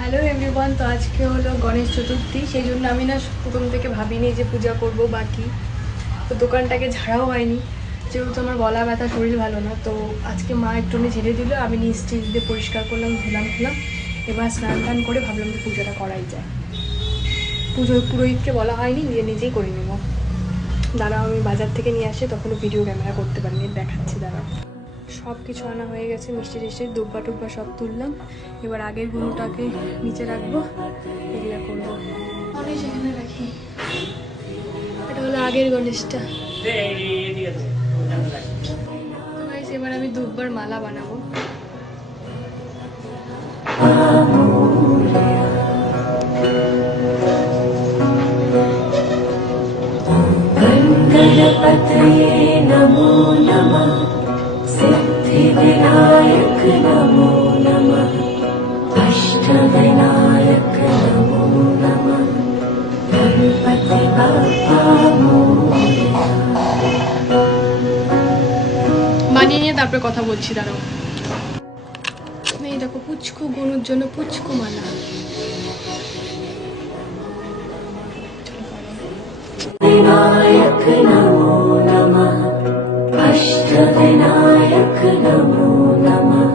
Hello everyone, তো আজকে হলো গণেশ চতুর্থী। সেই জন্য আমি না প্রথম থেকে ভাবিনি যে পূজা করব বাকি, তো দোকানটাকে ঝাড়াও হয়নি যেহেতু আমার গলা ব্যথা, শরীর ভালো না। তো আজকে মা একটুখানি ঝেড়ে দিল, আমি নিচ টিচ দিয়ে পরিষ্কার করলাম, ধুলাম। এবার স্নান টান করে ভাবলাম যে পুজোটা করাই যায়। পুরোহিতকে বলা হয়নি, নিজেই করে নেব। দাঁড়াও, আমি বাজার থেকে নিয়ে আসে তখনও ভিডিও ক্যামেরা করতে পারিনি, দেখাচ্ছি দাঁড়াও। সব কিছু আনা হয়ে গেছে, মিষ্টি টিষ্টি দুব্বা টুব্বা সব তুললাম। এবার আগের গুণটাকে নিচে রাখবো, এগুলো করবো। আমি সেখানে রাখি, এটা হলো আগের গণেশটা। এবার আমি দুব্বার মালা বানাবো। गणपतये नमो नमः सिद्धिविनायक नमो नमः अष्टविनायक नमो नमः गणपति बाप्पा मोरया। বানিয়ে নিয়ে তারপরে কথা বলছি, দাঁড়াও। এই দেখো পুচকু গনুর জন্য পুচকু মালা। विनायक नमो नमः अष्टविनायक नमो नमः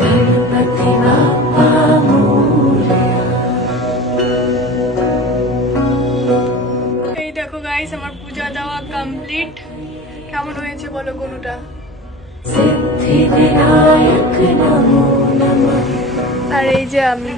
गणपति बाप्पा मोरया। এই দেখো গাইস, আমার পূজা দেওয়া কমপ্লিট। কেমন হয়েছে বলো গনুটা? सिद्धिविनायक नमो नमः। আর এই যে আমি